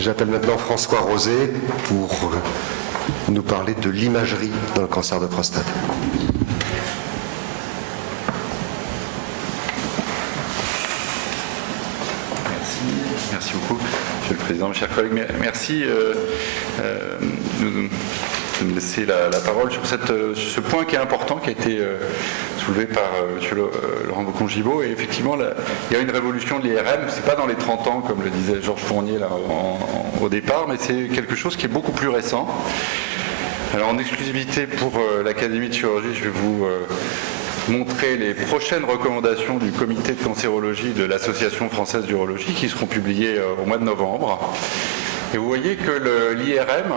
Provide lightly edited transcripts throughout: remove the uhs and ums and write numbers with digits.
J'appelle maintenant François Rosé pour nous parler de l'imagerie dans le cancer de prostate. Merci beaucoup, Monsieur le Président, chers collègues. Merci de me laisser la parole sur ce point qui est important, qui a été soulevé par M. Laurent Bocon-Gibaud. Et effectivement, il y a une révolution de l'IRM. Ce n'est pas dans les 30 ans, comme le disait Georges Fournier là, au départ, mais c'est quelque chose qui est beaucoup plus récent. Alors, en exclusivité pour l'Académie de chirurgie, je vais vous montrer les prochaines recommandations du comité de cancérologie de l'Association française d'urologie qui seront publiées au mois de novembre. Et vous voyez que l'IRM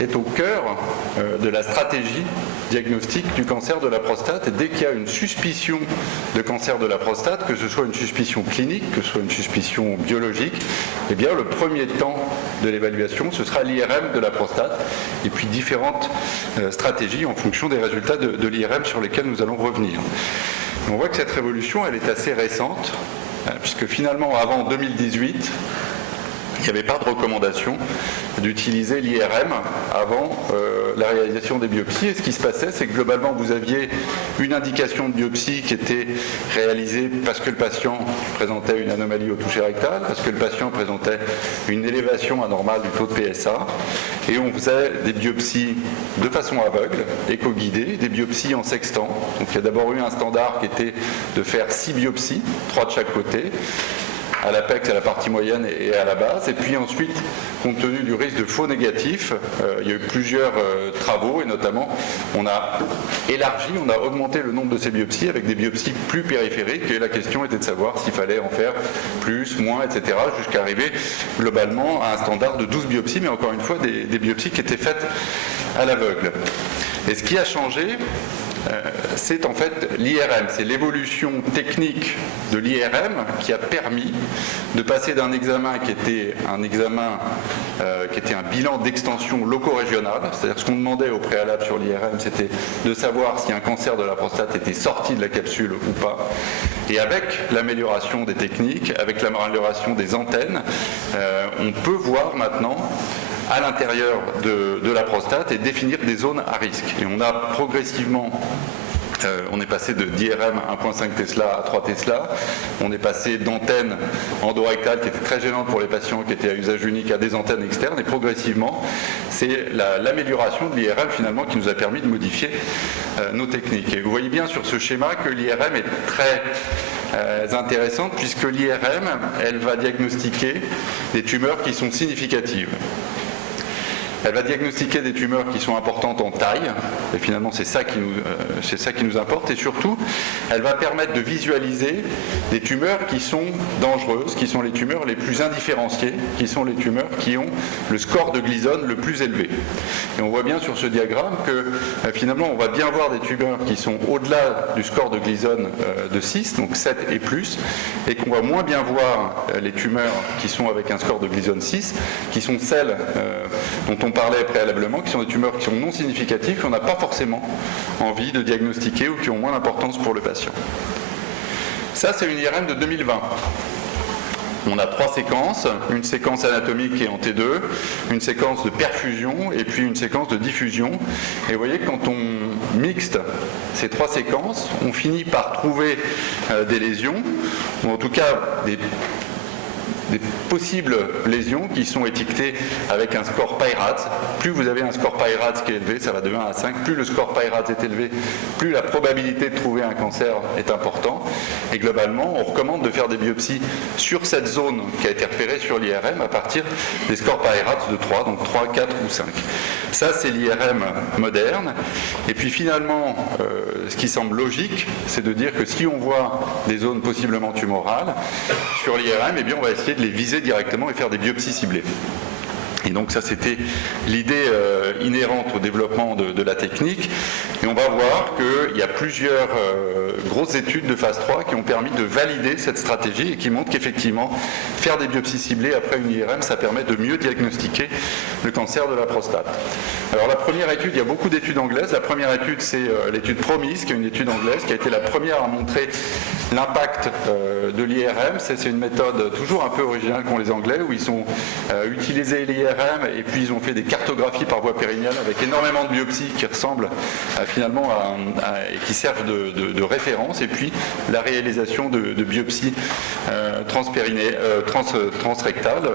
est au cœur de la stratégie diagnostique du cancer de la prostate. Et dès qu'il y a une suspicion de cancer de la prostate, que ce soit une suspicion clinique, que ce soit une suspicion biologique, eh bien le premier temps de l'évaluation, ce sera l'IRM de la prostate, et puis différentes stratégies en fonction des résultats de l'IRM sur lesquels nous allons revenir. On voit que cette révolution, elle est assez récente, puisque finalement, avant 2018, il n'y avait pas de recommandation d'utiliser l'IRM avant la réalisation des biopsies. Et ce qui se passait, c'est que globalement, vous aviez une indication de biopsie qui était réalisée parce que le patient présentait une anomalie au toucher rectal, parce que le patient présentait une élévation anormale du taux de PSA. Et on faisait des biopsies de façon aveugle, éco-guidée, des biopsies en sextant. Donc il y a d'abord eu un standard qui était de faire 6 biopsies, 3 de chaque côté, à l'apex, à la partie moyenne et à la base. Et puis ensuite, compte tenu du risque de faux négatif, il y a eu plusieurs travaux, et notamment on a élargi, on a augmenté le nombre de ces biopsies avec des biopsies plus périphériques, et la question était de savoir s'il fallait en faire plus, moins, etc., jusqu'à arriver globalement à un standard de 12 biopsies, mais encore une fois des biopsies qui étaient faites à l'aveugle. Et ce qui a changé, c'est en fait l'IRM, c'est l'évolution technique de l'IRM qui a permis de passer d'un examen qui était un bilan d'extension loco-régionale, c'est-à-dire ce qu'on demandait au préalable sur l'IRM, c'était de savoir si un cancer de la prostate était sorti de la capsule ou pas. Et avec l'amélioration des techniques, avec l'amélioration des antennes, on peut voir maintenant à l'intérieur de la prostate et définir des zones à risque. Et on a progressivement, on est passé d'IRM 1.5 Tesla à 3 Tesla, on est passé d'antennes endorectales qui étaient très gênantes pour les patients qui étaient à usage unique à des antennes externes, et progressivement c'est l'amélioration de l'IRM finalement qui nous a permis de modifier nos techniques. Et vous voyez bien sur ce schéma que l'IRM est très intéressante, puisque l'IRM, elle va diagnostiquer des tumeurs qui sont significatives. Elle va diagnostiquer des tumeurs qui sont importantes en taille, et finalement c'est ça qui nous importe, et surtout elle va permettre de visualiser des tumeurs qui sont dangereuses, qui sont les tumeurs les plus indifférenciées, qui sont les tumeurs qui ont le score de Gleason le plus élevé. Et on voit bien sur ce diagramme que finalement on va bien voir des tumeurs qui sont au-delà du score de Gleason de 6, donc 7 et plus, et qu'on va moins bien voir les tumeurs qui sont avec un score de Gleason 6, qui sont celles dont on parlait préalablement, qui sont des tumeurs qui sont non significatives, qu'on n'a pas forcément envie de diagnostiquer ou qui ont moins d'importance pour le patient. Ça, c'est une IRM de 2020. On a 3 séquences, une séquence anatomique qui est en T2, une séquence de perfusion et puis une séquence de diffusion. Et vous voyez que quand on mixte ces 3 séquences, on finit par trouver des lésions, ou en tout cas des possibles lésions qui sont étiquetées avec un score PI-RADS. Plus vous avez un score PI-RADS qui est élevé, ça va de 1 à 5, plus le score PI-RADS est élevé, plus la probabilité de trouver un cancer est importante. Et globalement, on recommande de faire des biopsies sur cette zone qui a été repérée sur l'IRM à partir des scores PI-RADS de 3, donc 3, 4 ou 5. Ça, c'est l'IRM moderne. Et puis finalement, ce qui semble logique, c'est de dire que si on voit des zones possiblement tumorales sur l'IRM, eh bien on va essayer de les viser directement et faire des biopsies ciblées. Et donc ça, c'était l'idée inhérente au développement de la technique. Et on va voir qu'il y a plusieurs grosses études de phase 3 qui ont permis de valider cette stratégie et qui montrent qu'effectivement, faire des biopsies ciblées après une IRM, ça permet de mieux diagnostiquer le cancer de la prostate. Alors la première étude, il y a beaucoup d'études anglaises. La première étude, c'est l'étude PROMISE, qui est une étude anglaise, qui a été la première à montrer l'impact de l'IRM. C'est une méthode toujours un peu originale qu'ont les Anglais, où ils ont utilisé l'IRM et puis ils ont fait des cartographies par voie périnéale avec énormément de biopsies qui ressemblent finalement et qui servent de référence, et puis la réalisation de biopsies transrectales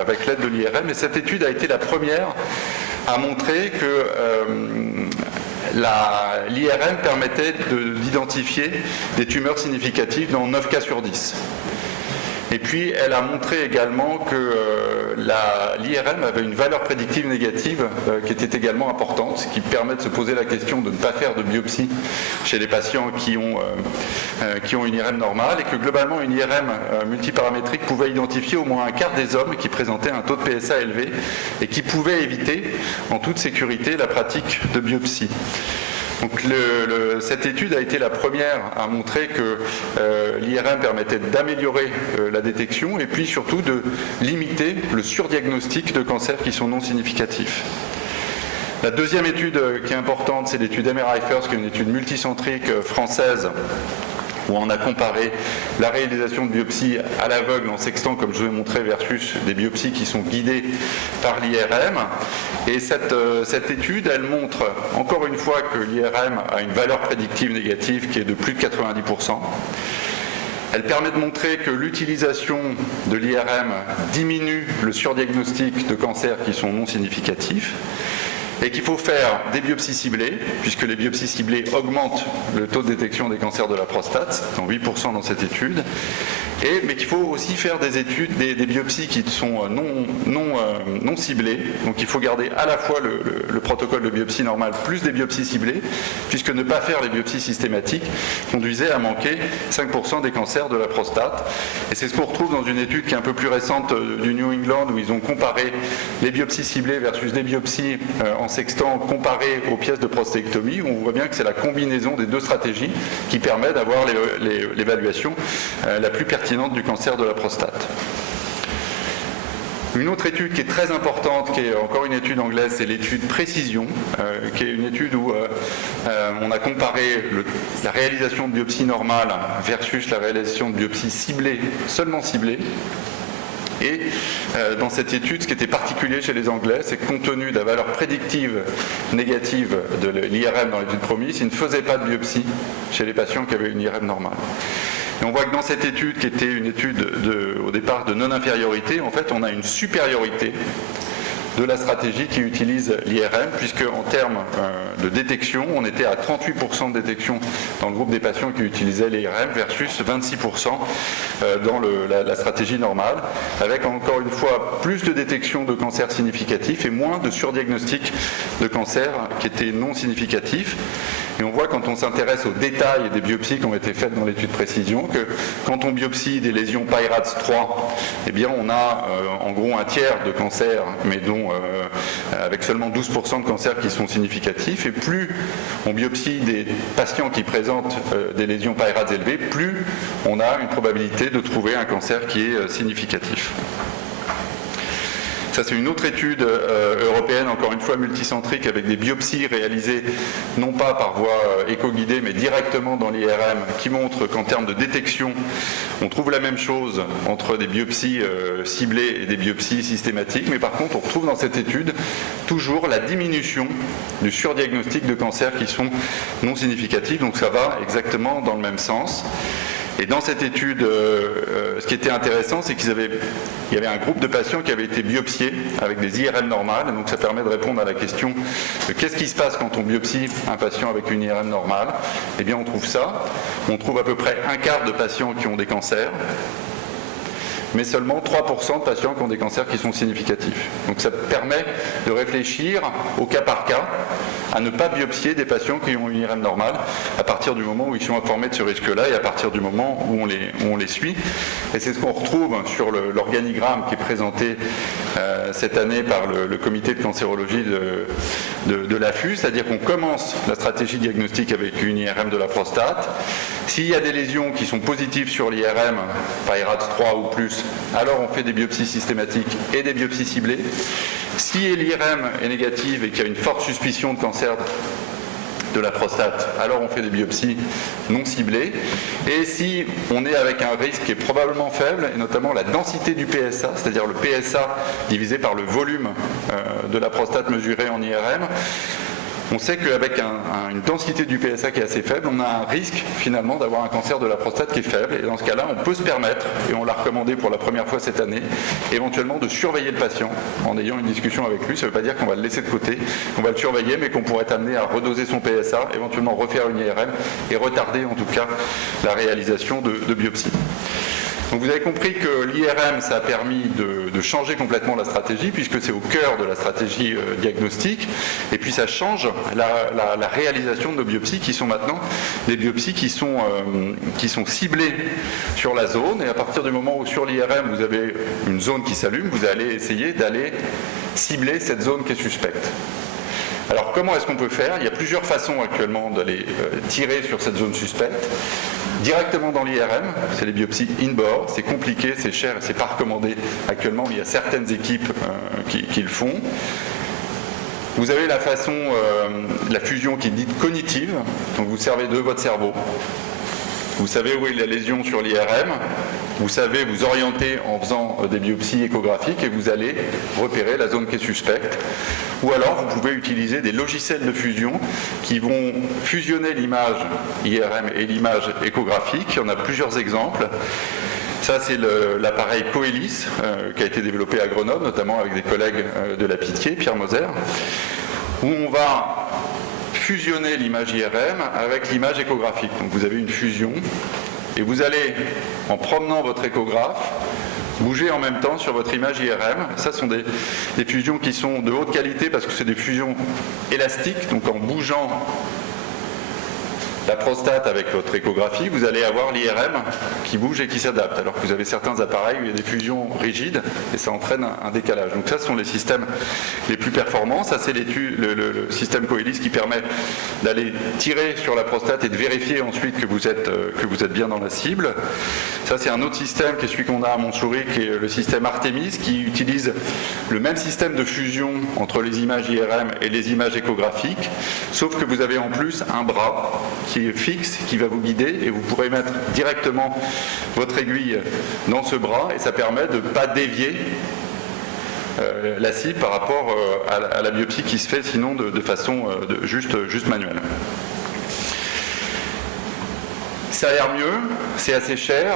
avec l'aide de l'IRM. Et cette étude a été la première à montrer que l'IRM permettait d'identifier des tumeurs significatives dans 9 cas sur 10. Et puis, elle a montré également que l'IRM avait une valeur prédictive négative qui était également importante, ce qui permet de se poser la question de ne pas faire de biopsie chez les patients qui ont une IRM normale, et que globalement, une IRM multiparamétrique pouvait identifier au moins un quart des hommes qui présentaient un taux de PSA élevé et qui pouvait éviter en toute sécurité la pratique de biopsie. Donc cette étude a été la première à montrer que l'IRM permettait d'améliorer la détection et puis surtout de limiter le surdiagnostic de cancers qui sont non significatifs. La deuxième étude qui est importante, c'est l'étude MRI First, qui est une étude multicentrique française, où on a comparé la réalisation de biopsies à l'aveugle en sextant, comme je vous ai montré, versus des biopsies qui sont guidées par l'IRM. Et cette étude, elle montre encore une fois que l'IRM a une valeur prédictive négative qui est de plus de 90%. Elle permet de montrer que l'utilisation de l'IRM diminue le surdiagnostic de cancers qui sont non significatifs, et qu'il faut faire des biopsies ciblées, puisque les biopsies ciblées augmentent le taux de détection des cancers de la prostate, dans 8% dans cette étude, mais qu'il faut aussi faire des biopsies qui sont non ciblées. Donc il faut garder à la fois le protocole de biopsie normale plus des biopsies ciblées, puisque ne pas faire les biopsies systématiques conduisait à manquer 5% des cancers de la prostate. Et c'est ce qu'on retrouve dans une étude qui est un peu plus récente du New England, où ils ont comparé les biopsies ciblées versus des biopsies en sextant comparé aux pièces de prostéectomie, où on voit bien que c'est la combinaison des deux stratégies qui permet d'avoir l'évaluation la plus pertinente du cancer de la prostate. Une autre étude qui est très importante, qui est encore une étude anglaise, c'est l'étude Précision, qui est une étude où on a comparé la réalisation de biopsie normale versus la réalisation de biopsie ciblée, seulement ciblée. Et dans cette étude, ce qui était particulier chez les Anglais, c'est que compte tenu de la valeur prédictive négative de l'IRM dans l'étude promise, ils ne faisaient pas de biopsie chez les patients qui avaient une IRM normale. Et on voit que dans cette étude, qui était une étude au départ de non-infériorité, en fait, on a une supériorité de la stratégie qui utilise l'IRM, puisque en termes de détection, on était à 38% de détection dans le groupe des patients qui utilisaient l'IRM versus 26% dans la stratégie normale, avec encore une fois plus de détection de cancers significatifs et moins de surdiagnostic de cancers qui étaient non significatifs. Et on voit, quand on s'intéresse aux détails des biopsies qui ont été faites dans l'étude Précision, que quand on biopsie des lésions PIRADS3, eh bien on a en gros un tiers de cancers, mais avec seulement 12% de cancers qui sont significatifs. Et plus on biopsie des patients qui présentent des lésions PIRADS élevées, plus on a une probabilité de trouver un cancer qui est significatif. Ça, c'est une autre étude européenne, encore une fois multicentrique, avec des biopsies réalisées non pas par voie éco-guidée, mais directement dans l'IRM, qui montre qu'en termes de détection, on trouve la même chose entre des biopsies ciblées et des biopsies systématiques. Mais par contre, on retrouve dans cette étude toujours la diminution du surdiagnostic de cancers qui sont non significatifs. Donc ça va exactement dans le même sens. Et dans cette étude, ce qui était intéressant, c'est qu'il y avait un groupe de patients qui avaient été biopsiés avec des IRM normales. Donc ça permet de répondre à la question de qu'est-ce qui se passe quand on biopsie un patient avec une IRM normale. Eh bien, on trouve ça. On trouve à peu près un quart de patients qui ont des cancers, mais seulement 3% de patients qui ont des cancers qui sont significatifs. Donc ça permet de réfléchir au cas par cas, à ne pas biopsier des patients qui ont une IRM normale à partir du moment où ils sont informés de ce risque-là et à partir du moment où on les suit. Et c'est ce qu'on retrouve sur l'organigramme qui est présenté cette année par le comité de cancérologie de l'AFU, c'est-à-dire qu'on commence la stratégie diagnostique avec une IRM de la prostate. S'il y a des lésions qui sont positives sur l'IRM, PIRADS3 ou plus, alors on fait des biopsies systématiques et des biopsies ciblées. Si l'IRM est négative et qu'il y a une forte suspicion de cancer de la prostate, alors on fait des biopsies non ciblées. Et si on est avec un risque qui est probablement faible, et notamment la densité du PSA, c'est-à-dire le PSA divisé par le volume de la prostate mesurée en IRM, on sait qu'avec une densité du PSA qui est assez faible, on a un risque finalement d'avoir un cancer de la prostate qui est faible. Et dans ce cas-là, on peut se permettre, et on l'a recommandé pour la première fois cette année, éventuellement de surveiller le patient en ayant une discussion avec lui. Ça ne veut pas dire qu'on va le laisser de côté, qu'on va le surveiller, mais qu'on pourrait être amené à redoser son PSA, éventuellement refaire une IRM et retarder en tout cas la réalisation de biopsie. Donc vous avez compris que l'IRM, ça a permis de changer complètement la stratégie, puisque c'est au cœur de la stratégie diagnostique, et puis ça change la réalisation de nos biopsies, qui sont maintenant des biopsies qui sont ciblées sur la zone, et à partir du moment où sur l'IRM vous avez une zone qui s'allume, vous allez essayer d'aller cibler cette zone qui est suspecte. Alors comment est-ce qu'on peut faire? Il y a plusieurs façons actuellement d'aller tirer sur cette zone suspecte. Directement dans l'IRM, c'est les biopsies in-bore, c'est compliqué, c'est cher et c'est pas recommandé actuellement, il y a certaines équipes qui le font. Vous avez la façon, la fusion qui est dite cognitive, donc vous servez de votre cerveau. Vous savez où est la lésion sur l'IRM, vous savez vous orienter en faisant des biopsies échographiques et vous allez repérer la zone qui est suspecte. Ou alors vous pouvez utiliser des logiciels de fusion qui vont fusionner l'image IRM et l'image échographique. Il y en a plusieurs exemples. Ça, c'est l'appareil Coelis qui a été développé à Grenoble, notamment avec des collègues de la Pitié, Pierre Moser, où on va fusionner l'image IRM avec l'image échographique. Donc vous avez une fusion et vous allez, en promenant votre échographe, bouger en même temps sur votre image IRM. Ça sont des fusions qui sont de haute qualité parce que c'est des fusions élastiques. Donc en bougeant la prostate avec votre échographie, vous allez avoir l'IRM qui bouge et qui s'adapte, alors que vous avez certains appareils où il y a des fusions rigides et ça entraîne un décalage. Donc ça, ce sont les systèmes les plus performants. Ça, c'est le système Coelis qui permet d'aller tirer sur la prostate et de vérifier ensuite que vous êtes bien dans la cible. Ça, c'est un autre système qui est celui qu'on a à Montsouris, qui est le système Artemis, qui utilise le même système de fusion entre les images IRM et les images échographiques, sauf que vous avez en plus un bras qui est fixe, qui va vous guider, et vous pourrez mettre directement votre aiguille dans ce bras, et ça permet de ne pas dévier la cible par rapport à la biopsie qui se fait sinon de façon juste manuelle. Ça a l'air mieux, c'est assez cher,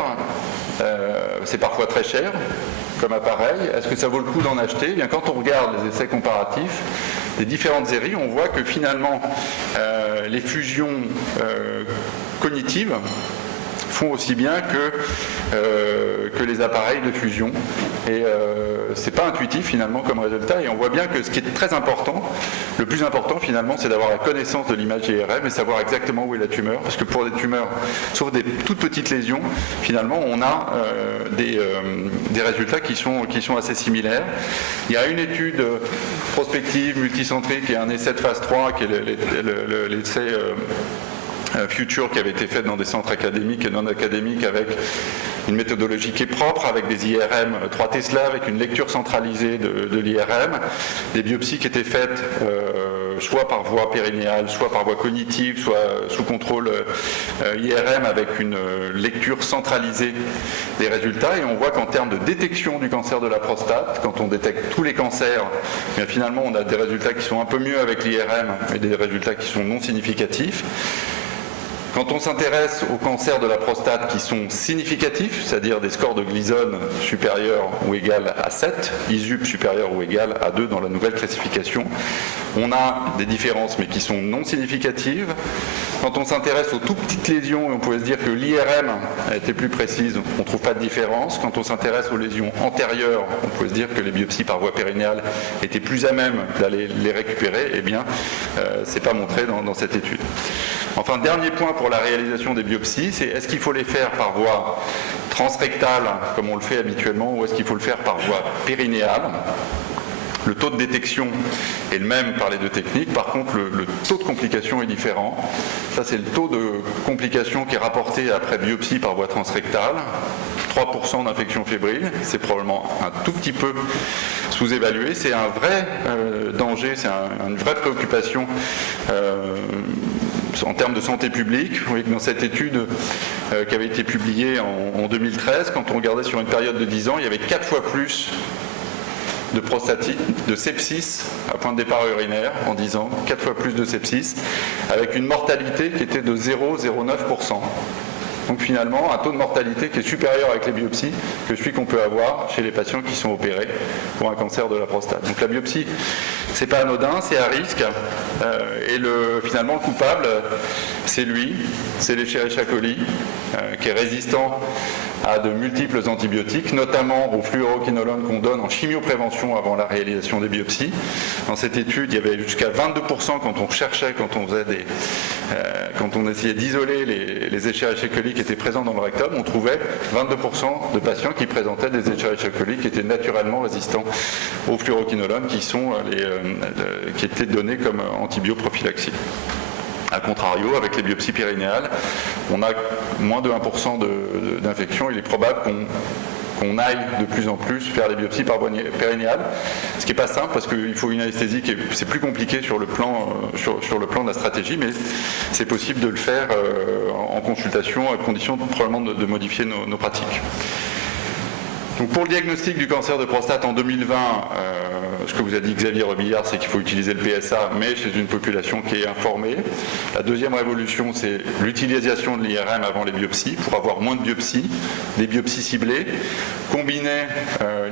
c'est parfois très cher comme appareil. Est-ce que ça vaut le coup d'en acheter? Eh bien, quand on regarde les essais comparatifs des différentes séries, on voit que finalement les fusions cognitives font aussi bien que les appareils de fusion. Et c'est pas intuitif finalement comme résultat. Et on voit bien que ce qui est très important, le plus important finalement, c'est d'avoir la connaissance de l'image IRM et savoir exactement où est la tumeur. Parce que pour des tumeurs, sauf des toutes petites lésions, finalement, on a des résultats qui sont assez similaires. Il y a une étude prospective, multicentrique et un essai de phase 3 qui est l'essai Future qui avait été faite dans des centres académiques et non académiques avec une méthodologie qui est propre, avec des IRM 3 Tesla, avec une lecture centralisée de l'IRM, des biopsies qui étaient faites soit par voie périnéale, soit par voie cognitive, soit sous contrôle IRM avec une lecture centralisée des résultats. Et on voit qu'en termes de détection du cancer de la prostate, quand on détecte tous les cancers, bien finalement on a des résultats qui sont un peu mieux avec l'IRM et des résultats qui sont non significatifs. Quand on s'intéresse aux cancers de la prostate qui sont significatifs, c'est-à-dire des scores de Gleason supérieurs ou égal à 7, ISUP supérieur ou égal à 2 dans la nouvelle classification, on a des différences mais qui sont non significatives. Quand on s'intéresse aux tout petites lésions, on pourrait se dire que l'IRM a été plus précise, on ne trouve pas de différence. Quand on s'intéresse aux lésions antérieures, on pourrait se dire que les biopsies par voie périnéale étaient plus à même d'aller les récupérer. Eh bien, ce n'est pas montré dans cette étude. Enfin, dernier point pour la réalisation des biopsies, c'est est-ce qu'il faut les faire par voie transrectale, comme on le fait habituellement, ou est-ce qu'il faut le faire par voie périnéale? Le taux de détection est le même par les deux techniques, par contre le taux de complication est différent. Ça, c'est le taux de complication qui est rapporté après biopsie par voie transrectale. 3% d'infection fébrile, c'est probablement un tout petit peu sous-évalué. C'est un vrai danger, c'est une vraie préoccupation en termes de santé publique. Vous voyez que dans cette étude qui avait été publiée en 2013, quand on regardait sur une période de 10 ans, il y avait 4 fois plus de prostatite, de sepsis à point de départ urinaire en 10 ans, 4 fois plus de sepsis, avec une mortalité qui était de 0,09%. Donc finalement, un taux de mortalité qui est supérieur avec les biopsies que celui qu'on peut avoir chez les patients qui sont opérés pour un cancer de la prostate. Donc la biopsie, c'est pas anodin, c'est à risque. Et finalement, le coupable, c'est lui, c'est l'Escherichia coli, qui est résistant à de multiples antibiotiques, notamment au fluoroquinolone qu'on donne en chimioprévention avant la réalisation des biopsies. Dans cette étude, il y avait jusqu'à 22% quand on cherchait, quand on essayait d'isoler les Escherichia coli qui étaient présents dans le rectum, on trouvait 22% de patients qui présentaient des Escherichia coli qui étaient naturellement résistants au fluoroquinolone, qui étaient donnés comme antibioprophylaxie. A contrario, avec les biopsies périnéales, on a moins de 1% d'infection. Il est probable qu'on aille de plus en plus faire les biopsies par voie périnéale, ce qui n'est pas simple parce qu'il faut une anesthésie c'est plus compliqué sur le plan de la stratégie, mais c'est possible de le faire en consultation à condition probablement de modifier nos pratiques. Donc pour le diagnostic du cancer de prostate en 2020, ce que vous a dit Xavier Robillard, c'est qu'il faut utiliser le PSA, mais chez une population qui est informée. La deuxième révolution, c'est l'utilisation de l'IRM avant les biopsies, pour avoir moins de biopsies, des biopsies ciblées, combiner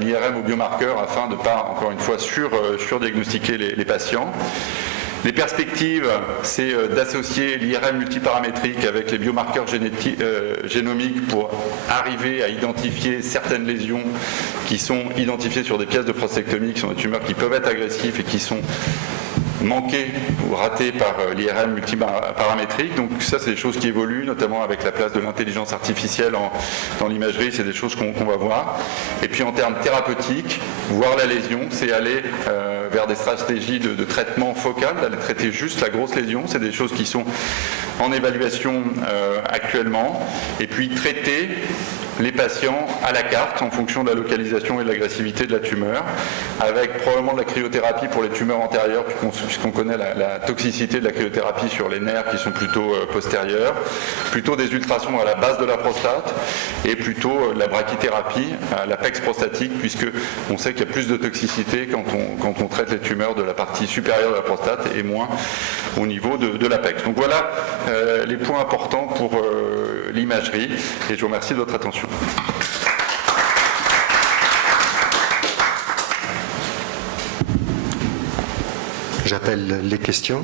l'IRM aux biomarqueurs afin de ne pas, encore une fois, surdiagnostiquer les patients. Les perspectives, c'est d'associer l'IRM multiparamétrique avec les biomarqueurs génomiques pour arriver à identifier certaines lésions qui sont identifiées sur des pièces de prostatectomie, qui sont des tumeurs qui peuvent être agressives et qui sont manquées ou ratées par l'IRM multiparamétrique. Donc ça, c'est des choses qui évoluent, notamment avec la place de l'intelligence artificielle dans l'imagerie, c'est des choses qu'on va voir. Et puis en termes thérapeutiques, voir la lésion, c'est aller vers des stratégies de traitement focal, d'aller traiter juste la grosse lésion, c'est des choses qui sont en évaluation actuellement. Et puis traiter les patients à la carte en fonction de la localisation et de l'agressivité de la tumeur, avec probablement de la cryothérapie pour les tumeurs antérieures, puisqu'on connaît la toxicité de la cryothérapie sur les nerfs qui sont plutôt postérieurs, plutôt des ultrasons à la base de la prostate, et plutôt la brachythérapie à l'apex prostatique, puisqu'on sait qu'il y a plus de toxicité quand on traite les tumeurs de la partie supérieure de la prostate et moins au niveau de l'apex. Donc voilà les points importants pour l'imagerie, et je vous remercie de votre attention. J'appelle les questions.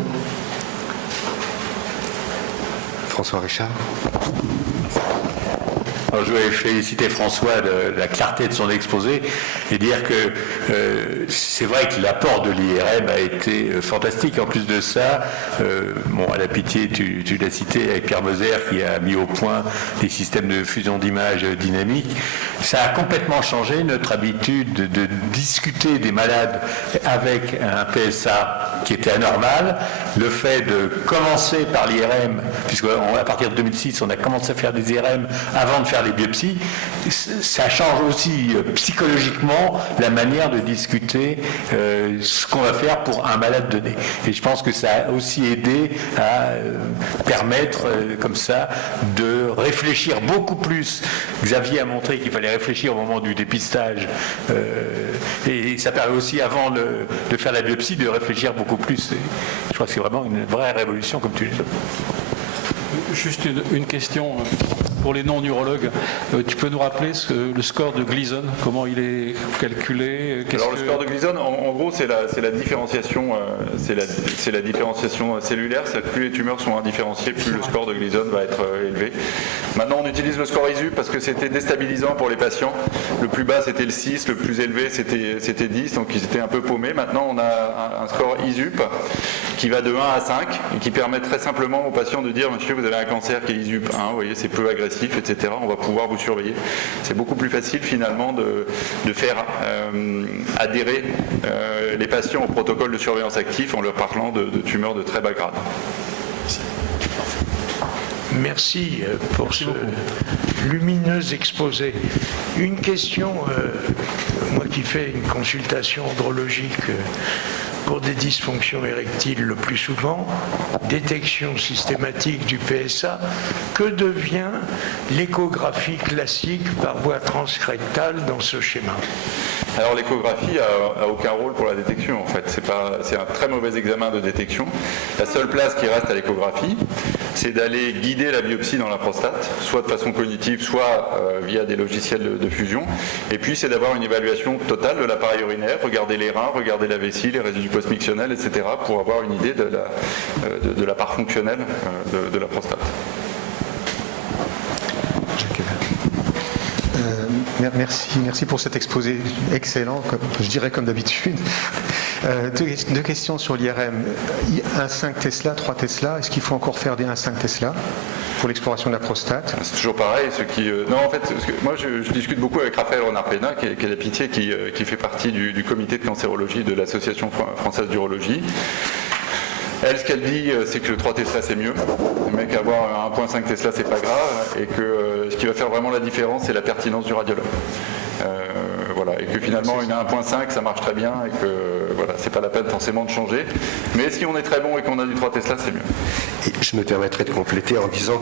François Richard. Alors, je voulais féliciter François de la clarté de son exposé et dire que c'est vrai que l'apport de l'IRM a été fantastique. En plus de ça, à la pitié, tu l'as cité avec Pierre Moser qui a mis au point des systèmes de fusion d'images dynamiques. Ça a complètement changé notre habitude de discuter des malades avec un PSA qui était anormal. Le fait de commencer par l'IRM, puisqu'à partir de 2006, on a commencé à faire des IRM avant de faire les biopsies, ça change aussi psychologiquement la manière de discuter ce qu'on va faire pour un malade donné. Et je pense que ça a aussi aidé à permettre comme ça de réfléchir beaucoup plus. Xavier a montré qu'il fallait réfléchir au moment du dépistage et ça permet aussi avant de faire la biopsie de réfléchir beaucoup plus. Et je crois que c'est vraiment une vraie révolution comme tu l'as dit. Juste une question pour les non-neurologues. Tu peux nous rappeler le score de Gleason, comment il est calculé? Alors le score de Gleason, en gros, c'est la différenciation, c'est la différenciation cellulaire. C'est que plus les tumeurs sont indifférenciées, plus le score de Gleason va être élevé. Maintenant, on utilise le score ISUP parce que c'était déstabilisant pour les patients. Le plus bas, c'était le 6, le plus élevé, c'était 10, donc ils étaient un peu paumés. Maintenant, on a un score ISUP qui va de 1 à 5 et qui permet très simplement aux patients de dire « Monsieur, vous avez un cancer qui est ISUP 1, vous voyez, c'est peu agressif, etc. On va pouvoir vous surveiller. » C'est beaucoup plus facile finalement de faire adhérer les patients au protocole de surveillance actif en leur parlant de tumeurs de très bas grade. Merci pour ce lumineux exposé. Une question, moi qui fais une consultation andrologique pour des dysfonctions érectiles le plus souvent, détection systématique du PSA. Que devient l'échographie classique par voie transrectale dans ce schéma? Alors l'échographie a aucun rôle pour la détection en fait, c'est un très mauvais examen de détection. La seule place qui reste à l'échographie, c'est d'aller guider la biopsie dans la prostate, soit de façon cognitive, soit via des logiciels de fusion. Et puis c'est d'avoir une évaluation totale de l'appareil urinaire, regarder les reins, regarder la vessie, les résidus post-mictionnels, etc. pour avoir une idée de la part fonctionnelle de la prostate. Merci pour cet exposé excellent, je dirais comme d'habitude. Deux questions sur l'IRM. 1,5 Tesla, 3 Tesla, est-ce qu'il faut encore faire des 1,5 Tesla pour l'exploration de la prostate? C'est toujours pareil. Non, en fait, moi je discute beaucoup avec Raphaël Renard-Pénin, qui est la Pitié, qui fait partie du comité de cancérologie de l'Association française d'urologie. Elle, ce qu'elle dit, c'est que le 3 Tesla c'est mieux, mais qu'avoir 1,5 Tesla c'est pas grave, et que ce qui va faire vraiment la différence, c'est la pertinence du radiologue. Voilà, et que finalement une 1,5 ça marche très bien, et que voilà, c'est pas la peine forcément de changer. Mais si on est très bon et qu'on a du 3 Tesla, c'est mieux. Et je me permettrai de compléter en disant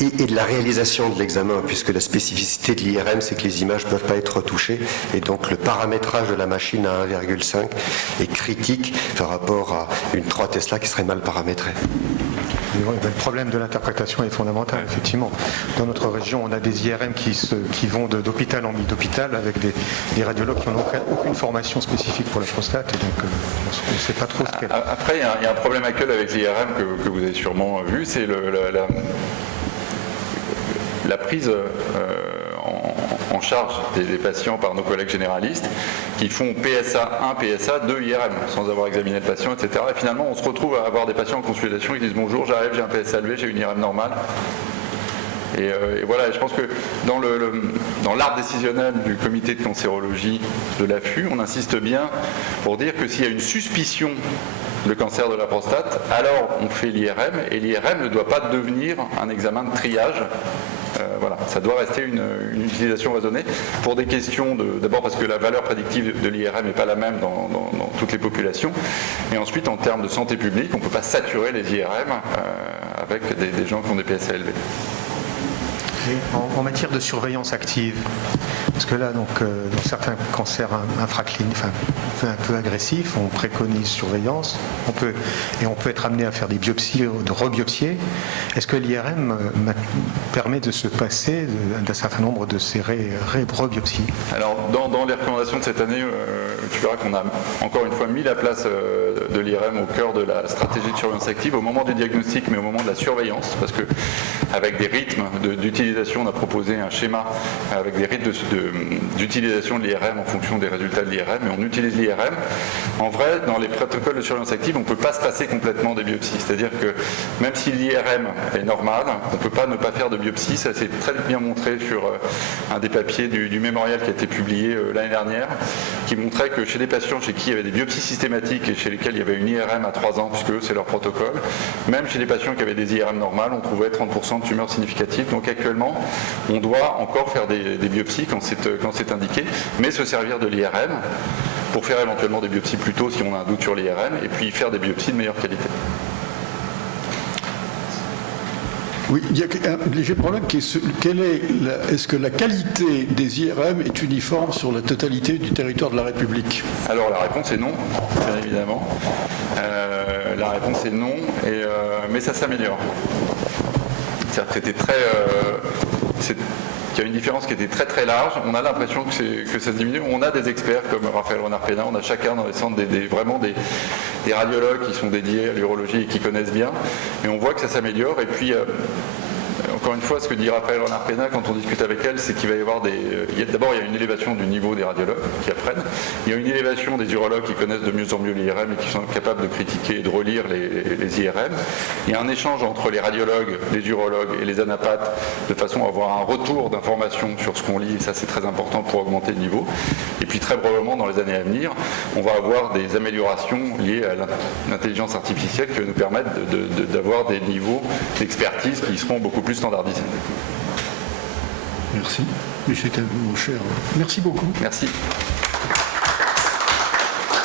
et de la réalisation de l'examen, puisque la spécificité de l'IRM, c'est que les images ne peuvent pas être retouchées, et donc le paramétrage de la machine à 1,5 est critique par rapport à une 3 Tesla qui serait mal paramétrée. Le problème de l'interprétation est fondamental, effectivement. Dans notre région, on a des IRM qui vont d'hôpital en d'hôpital avec des radiologues qui n'ont aucune formation spécifique pour la prostate, et donc on ne sait pas trop ce qu'elle est. Après, il y a un problème actuel avec l'IRM que vous avez sûrement vu, c'est la prise en charge des patients par nos collègues généralistes qui font PSA 1, PSA 2 IRM sans avoir examiné le patient, etc. Et finalement, on se retrouve à avoir des patients en consultation qui disent bonjour, j'arrive, j'ai un PSA élevé, j'ai une IRM normale. Et voilà, je pense que dans l'art décisionnel du comité de cancérologie de l'AFU, on insiste bien pour dire que s'il y a une suspicion de cancer de la prostate, alors on fait l'IRM, et l'IRM ne doit pas devenir un examen de triage. Voilà, ça doit rester une utilisation raisonnée pour des questions d'abord parce que la valeur prédictive de l'IRM n'est pas la même dans toutes les populations, et ensuite en termes de santé publique, on ne peut pas saturer les IRM avec des gens qui ont des PSA élevés. En matière de surveillance active, parce que là, donc, dans certains cancers infracliniques, un peu agressifs, on préconise surveillance, on peut être amené à faire des biopsies, de rebiopsier. Est-ce que l'IRM permet de se passer d'un certain nombre de ces rebiopsies? Alors, dans les recommandations de cette année, tu verras qu'on a encore une fois mis la place de l'IRM au cœur de la stratégie de surveillance active au moment du diagnostic, mais au moment de la surveillance, parce que avec des rythmes d'utilisation, on a proposé un schéma avec des rythmes d'utilisation de l'IRM en fonction des résultats de l'IRM, et on utilise l'IRM. En vrai, dans les protocoles de surveillance active, on ne peut pas se passer complètement des biopsies, c'est-à-dire que même si l'IRM est normal, on ne peut pas ne pas faire de biopsie. Ça s'est très bien montré sur un des papiers du mémorial qui a été publié l'année dernière, qui montrait que chez des patients chez qui il y avait des biopsies systématiques et chez lesquels il y avait une IRM à 3 ans, puisque c'est leur protocole, même chez des patients qui avaient des IRM normales, on trouvait 30% de tumeurs significatives. Donc actuellement, on doit encore faire des biopsies quand c'est indiqué, mais se servir de l'IRM pour faire éventuellement des biopsies plus tôt si on a un doute sur l'IRM, et puis faire des biopsies de meilleure qualité. Oui, il y a un léger problème qui est est-ce que la qualité des IRM est uniforme sur la totalité du territoire de la République? Alors la réponse est non, bien évidemment. La réponse est non, mais ça s'améliore. C'est-à-dire que il y a une différence qui était très très large. On a l'impression que ça se diminue. On a des experts comme Raphaël Renard-Pénin, on a chacun dans les centres vraiment des radiologues qui sont dédiés à l'urologie et qui connaissent bien. Et on voit que ça s'améliore. Et puis, encore une fois, ce que dit Raphaël Renard-Pénin quand on discute avec elle, c'est qu'il va y avoir d'abord, il y a une élévation du niveau des radiologues qui apprennent. Il y a une élévation des urologues qui connaissent de mieux en mieux l'IRM et qui sont capables de critiquer et de relire les IRM. Il y a un échange entre les radiologues, les urologues et les anapathes de façon à avoir un retour d'informations sur ce qu'on lit. Et ça, c'est très important pour augmenter le niveau. Et puis, très probablement, dans les années à venir, on va avoir des améliorations liées à l'intelligence artificielle qui va nous permettre d'avoir des niveaux d'expertise qui seront beaucoup plus standardisés. Merci. Mais c'était mon cher. Merci beaucoup. Merci.